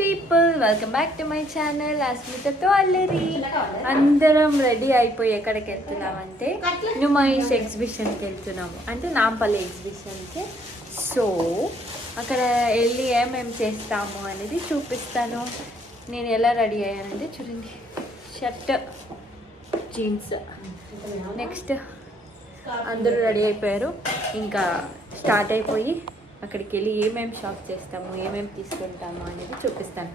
People, welcome back to my channel అస్మితతో అల్లరి. అందరం రెడీ అయిపోయి ఎక్కడికి వెళ్తున్నామంటే నుమాయిష్ ఎగ్జిబిషన్కి వెళ్తున్నాము, అంటే నాంపల్లి ఎగ్జిబిషన్కి. సో అక్కడ వెళ్ళి ఏమేమి చేస్తాము అనేది చూపిస్తాను. నేను ఎలా రెడీ అయ్యానంటే చూడండి, షర్ట్ జీన్స్. నెక్స్ట్ అందరూ రెడీ అయిపోయారు, ఇంకా స్టార్ట్ అయిపోయి అక్కడికి వెళ్ళి ఏమేమి షాప్ చేస్తాము, ఏమేమి తీసుకుంటాము అనేది చూపిస్తాను.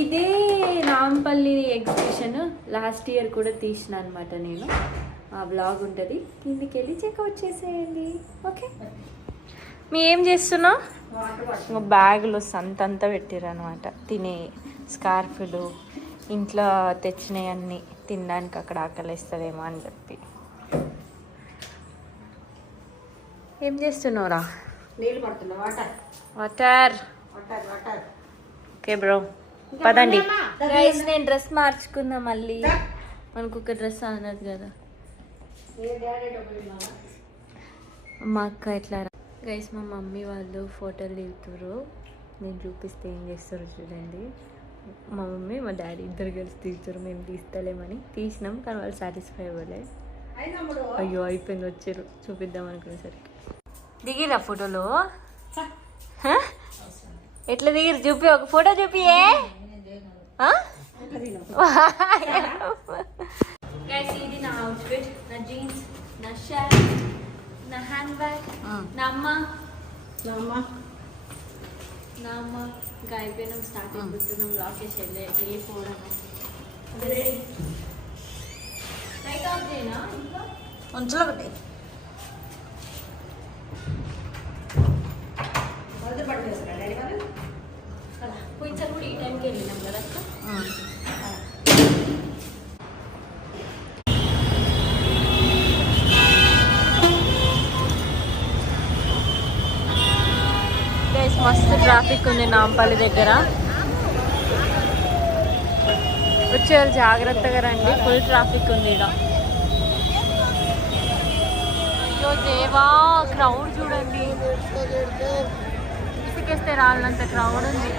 ఇదే నాంపల్లి ఎగ్జిబిషన్ లాస్ట్ ఇయర్ కూడా తీసిన అనమాట నేను. ఆ బ్లాగ్ ఉంటుంది, కిందికి వెళ్ళి చెక్అవుట్ చేసేయండి. ఓకే, మీ ఏం చేస్తున్నావు? బ్యాగులు సంతంతా పెట్టారు అనమాట, తినే స్కార్ఫులు, ఇంట్లో తెచ్చినవన్నీ తినడానికి అక్కడ ఆకలిస్తుందేమో అని చెప్పి. ఏం చేస్తున్నావురా? నీళ్ళు పడుతున్నా. వాటర్. ఓకే బ్రో, పదండి. గైస్ నేను డ్రెస్ మార్చుకున్నా మళ్ళీ, మనకు ఒక డ్రెస్ అన్నది కదా. మా అక్క ఎట్లా గైస్, మా మమ్మీ వాళ్ళు ఫోటోలు దిగుతారు, నేను చూపిస్తే ఏం చేస్తారు చూడండి. మా మమ్మీ మా డాడీ ఇద్దరు కలిసి తీస్తారు, మేము తీస్తలేమని తీసినాం, కానీ వాళ్ళు సాటిస్ఫై అవ్వలే. అయ్యో అయిపోయింది, వచ్చారు చూపిద్దాం అనుకునేసరికి. దిగిరా ఫోటోలో? ఎట్లా దిగిరు చూపి, ఒక ఫోటో చూపియే. ఇది నా అవుట్ఫిట్, నా జీన్స్, నా షర్ట్, నా హ్యాండ్ బ్యాగ్, నా అమ్మ ఇంకా అయిపోయినాం. స్టార్ట్ అయిపోతున్నాం, లాకేష్ వెళ్ళిపోవడం. ఉంచలో ఒకటి పోయినసారి కూడా ఈ టైంకి వెళ్ళినాం కదా అక్క. మస్తు ట్రాఫిక్ ఉంది నాంపల్లి దగ్గర, వచ్చేవాళ్ళు జాగ్రత్తగా రండి, ఫుల్ ట్రాఫిక్ ఉంది ఇక్కడ. అయ్యో దేవా, క్రౌడ్ చూడండి, ఇసుకేస్తే రాళ్ళంత క్రౌడ్ ఉంది.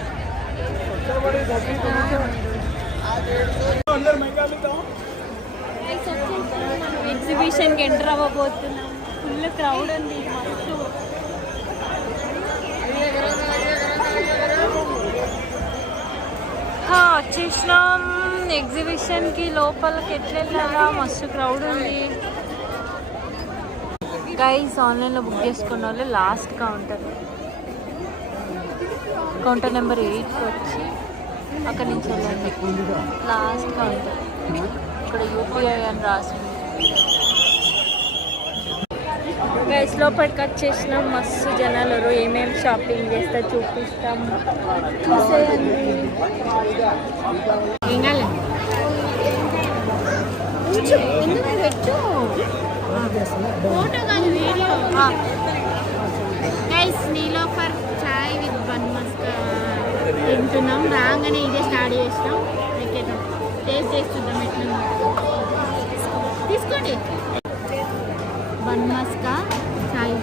ఎగ్జిబిషన్కి ఎంటర్ అవ్వబోతున్నాం, ఫుల్ క్రౌడ్ ఉంది మస్తు. వచ్చేసినాం ఎగ్జిబిషన్కి, లోపలికి ఎట్లా వెళ్ళాలా, మస్తు క్రౌడ్ ఉంది. గైస్ ఆన్లైన్లో బుక్ చేసుకున్న వాళ్ళు లాస్ట్ కౌంటర్ నెంబర్ 8కి వచ్చి అక్కడి నుంచి వెళ్ళండి, లాస్ట్ కౌంటర్. ఇక్కడ యూపీఐ అని రాసింది. గైస్ లోపలికి వచ్చేసినాం, మస్తు జనాలు, ఏమేమి షాపింగ్ చేస్తా చూపిస్తాం, చూసేయండి. Guys Niloufer chai with bun maska తింటున్నాం, రాగానే ఇదే స్టార్ట్ చేసినాం. ఎక్కేద్దాం, టేస్ట్ చేసి చూద్దాం ఎట్లా. తీసుకోండి బన్ మస్కా చాయ్.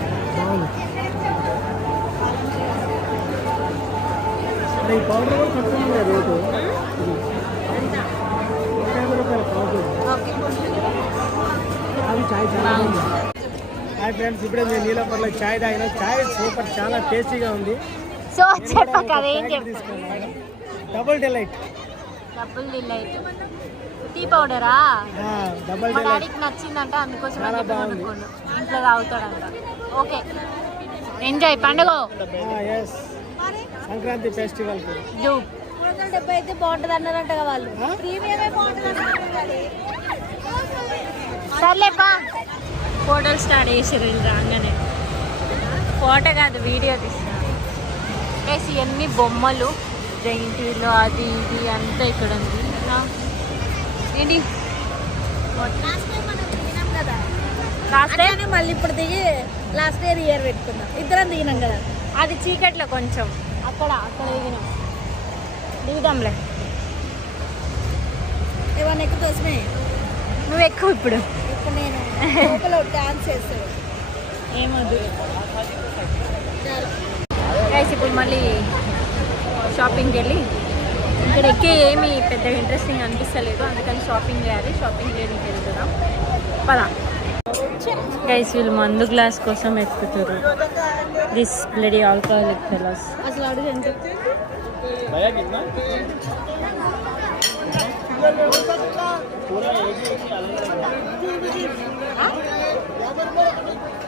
హాయ్ ఫ్రెండ్స్, ఇప్పుడే నేను నీలోపర్లో చాయ్ తాగిన. చాయ్ సూపర్, చాలా టేస్టీగా ఉంది. సో డబుల్ డిలైట్ టీ పౌడరా? డబుల్ మా డిలైట్ డాడీకి నచ్చిందంట, అందుకోసం ఇంట్లో తాగుతాడంట. ఓకే, ఎంజాయ్ పండుగ. సంక్రాంతి ఫెస్టివల్ 70 అయితే బాగుంటుంది అన్నారంట వాళ్ళు. సర్లేపా, ఫోటోలు స్టార్ట్ చేసారు వీళ్ళు రాగానే. ఫోటో కాదు, వీడియో తీస్తున్నారు. ప్లస్ ఇవన్నీ బొమ్మలు, జైంట్ వీల్, అది ఇది అంతా ఇక్కడ ఉంది. ఏంటి లాస్ట్ టైం మళ్ళీ ఇప్పుడు దిగి లాస్ట్ ఇయర్ పెట్టుకున్నాం, ఇద్దరం దిగినాం కదా. అది చీకట్లో కొంచెం అక్కడ దిగుదాంలే. ఏమన్నా ఎక్కువ కోసమే నువ్వు ఎక్కువ. ఇప్పుడు నేను డాన్స్ చేస్తాను ఏమద్దు. ఇప్పుడు మళ్ళీ షాపింగ్కి వెళ్ళి ఇక్కడ ఎక్కే ఏమి పెద్దగా ఇంట్రెస్టింగ్ అనిపిస్తలేదు, అందుకని షాపింగ్ చేయాలి. షాపింగ్ చేయడానికి వెళ్తున్నాం. పదా గైస్, వీళ్ళు మందు గ్లాస్ కోసం ఎక్కుతారు. This bloody alcoholic fellows. అసలు అడుగు ఎంత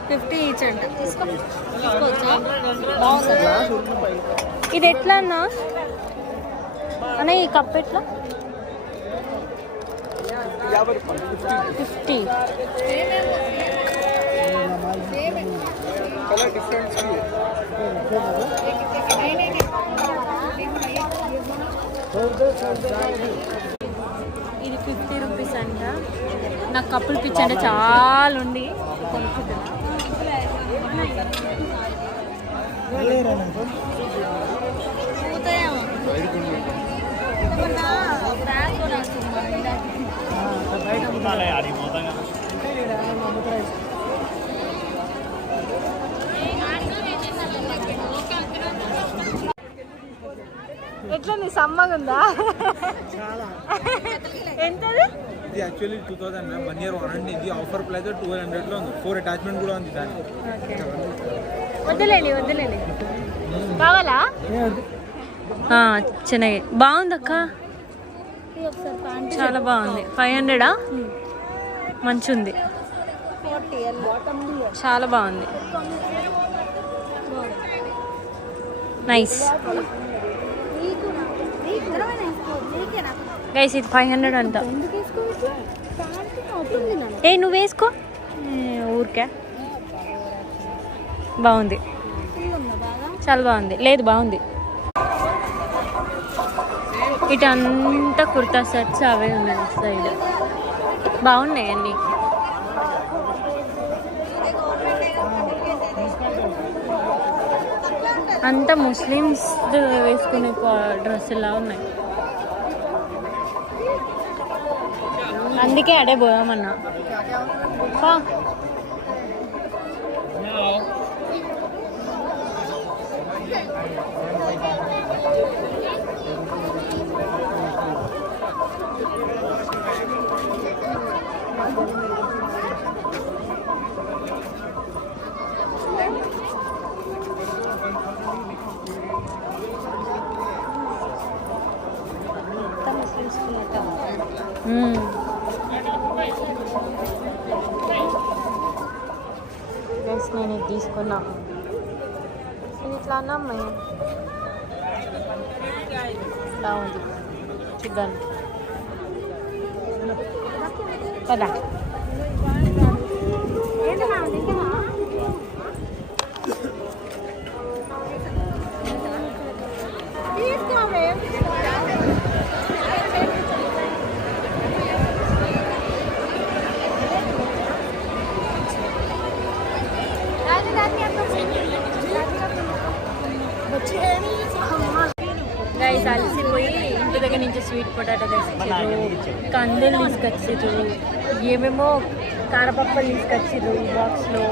$50 ఈచ్ అంట. తీసుకోవచ్చా? బాగుందా? ఇది ఎట్లా అన్నా అన్న? ఈ కప్ ఎట్లా? 50. ఇది 50 రూపీస్ అంట. నాకు కప్పులు పిచ్చి అంటే చాలా ఉండి కొనుక్కుంటున్నా. ఎట్లా నీ సమ్మగా ఉందా? ఎంతది? ఇది యాక్చువల్లీ 2000 1 year వారంటీ. ఇది ఆఫర్ ప్రైస్ 1200 లో ఉంది. 4 అటాచ్మెంట్ కూడా ఉంది దానికి. వద్దులేండి వద్దులేండి. కావాలా? చెన్నై బాగుంది అక్క, చాలా బాగుంది. 500 మంచి ఉంది, చాలా బాగుంది, నైస్. గైస్ ఇది 500 అంట. ఏ నువ్వు వేసుకో ఊరికే. బాగుంది, చాలా బాగుంది. లేదు బాగుంది. ఇటు అంతా కుర్తా సెట్స్ అవే ఉన్నాయి సైడ్. బాగున్నాయి అన్నీ. అంతా ముస్లిమ్స్ వేసుకునే డ్రెస్సులా ఉన్నాయి, అందుకే అడే పోయామన్నా. నేను ఇది తీసుకున్నా. ఇది ఇట్లా అన్నా అమ్మాయి బాగుంది చూద్దాం కదా. గైస్ అలసిపోయి ఇంటి దగ్గర నుంచి స్వీట్ పొటాటో తీసుకొచ్చారు, కందులు తీసుకొచ్చారు, ఏమేమో కారపప్పలు తీసుకొచ్చారు ఈ బాక్స్లో.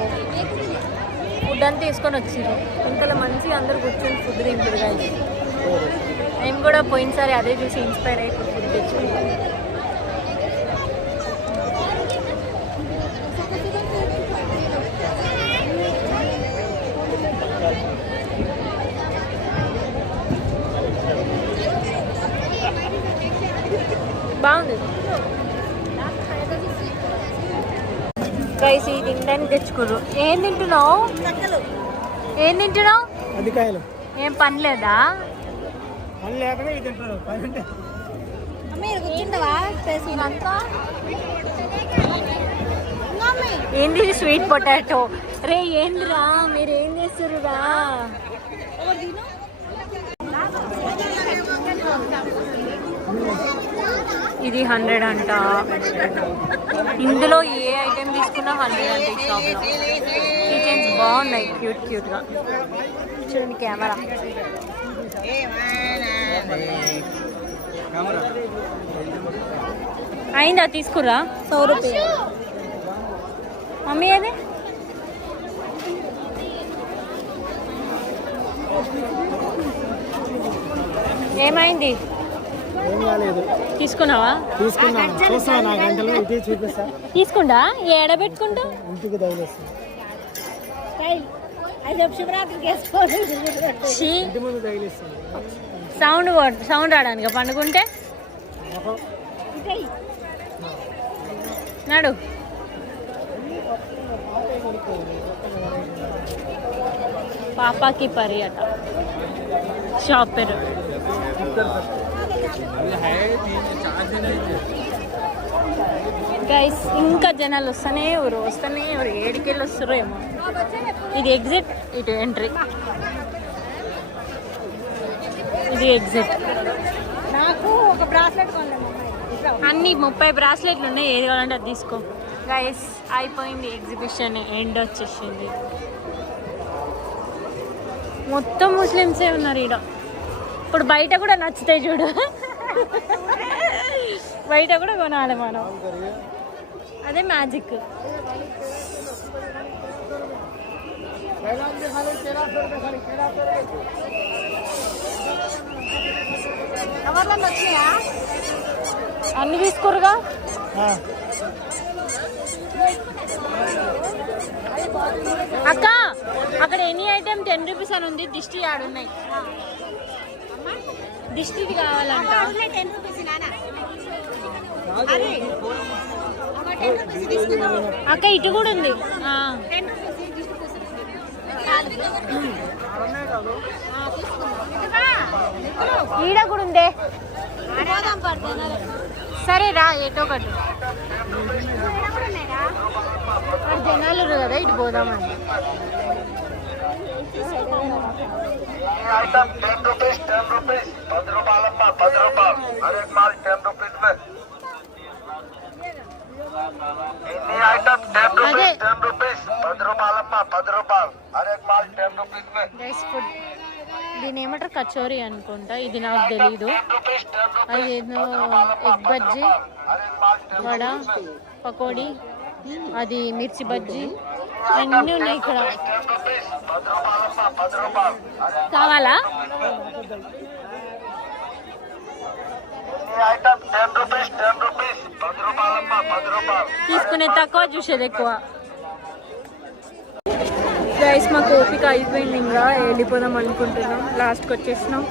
ఫుడ్ అంతా తీసుకొని వచ్చారు. ఇంతలో మంచిగా అందరు కూర్చొని ఫుడ్ తింటారు గైస్. మేము కూడా పోయినసారి అదే చూసి ఇన్స్పైర్ అయ్యి ఫుడ్ తెచ్చుకున్నాం. బాగుంది గైస్. ఇది తినడానికి తెచ్చుకోరు. ఏం తింటున్నావు? ఏం తింటున్నావు? ఏం పని లేదా? ఏంది స్వీట్ పొటాటో? రే ఏందిరా మీరు ఏం చేస్తుర్రురా? ఇది 100 అంట. ఇందులో ఏ ఐటెం తీసుకున్నా 100 అంట ఈ షాప్లో. కిచెన్స్ బాగున్నాయి క్యూట్ క్యూట్గా. చూడండి కెమెరా. అయిందా తీసుకురా? 100 రూపాయలు. మమ్మీ అదే ఏమైంది? ఏం కాలేదు. తీసుకున్నావా? తీసుకున్నా. చూస్తా నా గంటలు ఇది చూపిస్తా. తీసుకుంటా ఏడ పెట్టుకుంటా ఇంటికి తగిలేస్తా. ఇంటి ముందు తగిలేస్తాను. సౌండ్ రావడానికి పండుకుంటే నాడు. పాపాకి పర్యట షాప్ పేరు. గైస్ ఇంకా జనాలు వస్తూనే ఎవరు 7కెళ్ళి వస్తారు ఏమో. ఇది ఎగ్జిట్, ఇటు ఎంట్రీ. ఇది ఎగ్జిట్. నాకు ఒక బ్రాస్లెట్ అన్ని 30 బ్రాస్లెట్లు ఉన్నాయి, ఏది కావాలంటే అది తీసుకో. గైస్ అయిపోయింది ఎగ్జిబిషన్, ఎండ్ వచ్చేసింది. మొత్తం ముస్లిమ్సే ఉన్నారు ఈడ. ఇప్పుడు బయట కూడా నచ్చుతాయి చూడు, బయట కూడా కొనాలి మనం. అదే మ్యాజిక్. అన్ని తీసుకోరుగా. అక్క అక్కడ ఎనీ ఐటెం 10 రూపీస్ అని ఉంది. దిష్టి ఆడున్నాయి, దిష్టిది కావాలంట. అక్క ఇటు కూడా ఉంది. ఈడ కూడా ఉందే. సరే రా, ఏటో ఒకటి. జనాలు కదా, ఇటు పోదామండి. దీని ఏమంటారు, కచోరీ అనుకుంటా. ఇది నాకు తెలీదు. అదేదో ఎగ్ బజ్జీ, వడ, పకోడీ, అది మిర్చి బజ్జీ, అన్నీ ఉన్నాయి ఇక్కడ. కావాలా? తీసుకునే తక్కువ, చూసేది ఎక్కువ. గైస్ మాకు ఓపిక అయిపోయింది, ఇంకా వెళ్ళిపోదాం అనుకుంటున్నాం. లాస్ట్కి వచ్చేసినాం.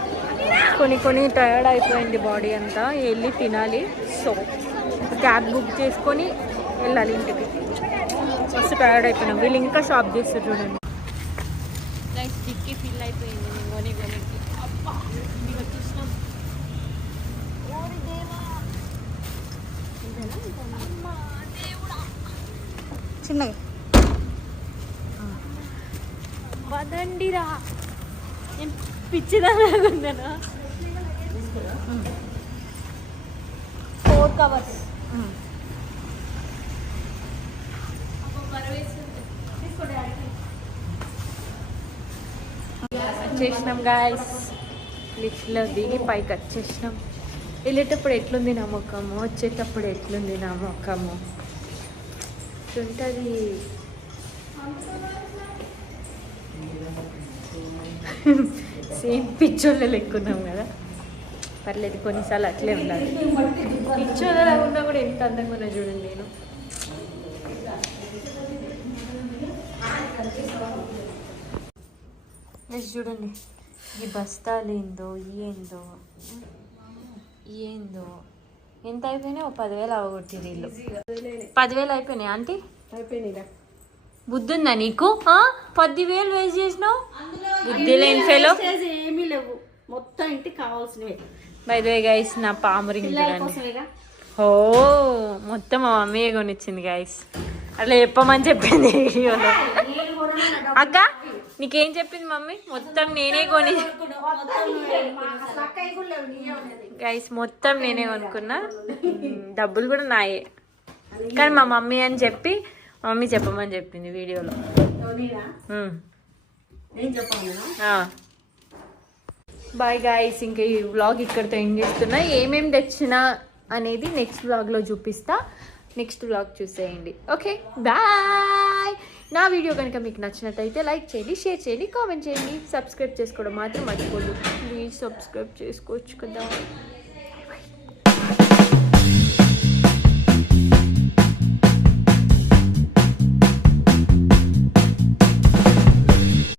కొన్ని టయర్డ్ అయిపోయింది బాడీ అంతా, వెళ్ళి తినాలి. సో క్యాబ్ బుక్ చేసుకొని వెళ్ళాలి ఇంటికి. మస్తు టయర్డ్ అయిపోయినాం. వీళ్ళు ఇంకా షాప్ చేస్తారు చూడండి. గైస్ డిక్కి ఫిల్ అయిపోయింది కొనికి. చిన్నగా వదండిరా, నేను పిచ్చిదానా. 4 కవర్స్ వచ్చేసినాం గాయస్. లిఫ్ట్లో దిగి పైకి వచ్చేసినాం. వెళ్ళేటప్పుడు ఎట్లుంది నా ముఖము, వచ్చేటప్పుడు ఎట్లుంది నా ముఖము ఉంటుంది. సేమ్ పిచ్చోళ్ళ లెక్కున్నాం కదా, పర్లేదు. కొన్నిసార్లు అట్లే ఉండాలి. పిచ్చోళ్ళ ఉన్నా కూడా ఎంత అందంగా ఉన్నా చూడండి. నేను చూడండి, ఈ బస్తాలు ఏందో ఏందో ఎంత అయిపోయినాయి. 10,000 అవగొట్టి వీళ్ళు. 10,000 అయిపోయినాయి ఆంటీ. అయిపోయినాయిరా. బుద్ధి ఉందా నీకు? 10,000 వేస్ట్ చేసినావు. బుద్ధి లేని ఫెలో. ఏమీ లేవు, మొత్తం ఇంటికి కావాల్సినవి. బై ద వే గైస్, నా పాము రింగ్ చూడండి. ఓ మొత్తం మా మమ్మీ కొనిచ్చింది గైస్. అట్లా చెప్పమని చెప్పింది వీడియోలో. అక్క నీకేం చెప్పింది మమ్మీ? మొత్తం నేనే కొని గైస్, మొత్తం నేనే కొనుక్కున్నా. డబ్బులు కూడా నాయే, కానీ మా మమ్మీ అని చెప్పి మమ్మీ చెప్పమని చెప్పింది వీడియోలో. బాయ్ గాయ్స్, ఇంకా ఈ వ్లాగ్ ఇక్కడితో ఎండ్ చేస్తున్నా. ఏమేమి తెచ్చినా అనేది నెక్స్ట్ వ్లాగ్లో చూపిస్తా. నెక్స్ట్ వ్లాగ్ చూసేయండి. Okay bye. నా వీడియో కనుక మీకు నచ్చినట్టయితే లైక్ చేయండి, షేర్ చేయండి, కామెంట్ చేయండి. సబ్స్క్రైబ్ చేసుకోవడం మాత్రం మర్చిపోదు. ప్లీజ్ సబ్స్క్రైబ్ చేసుకోవచ్చు కదా.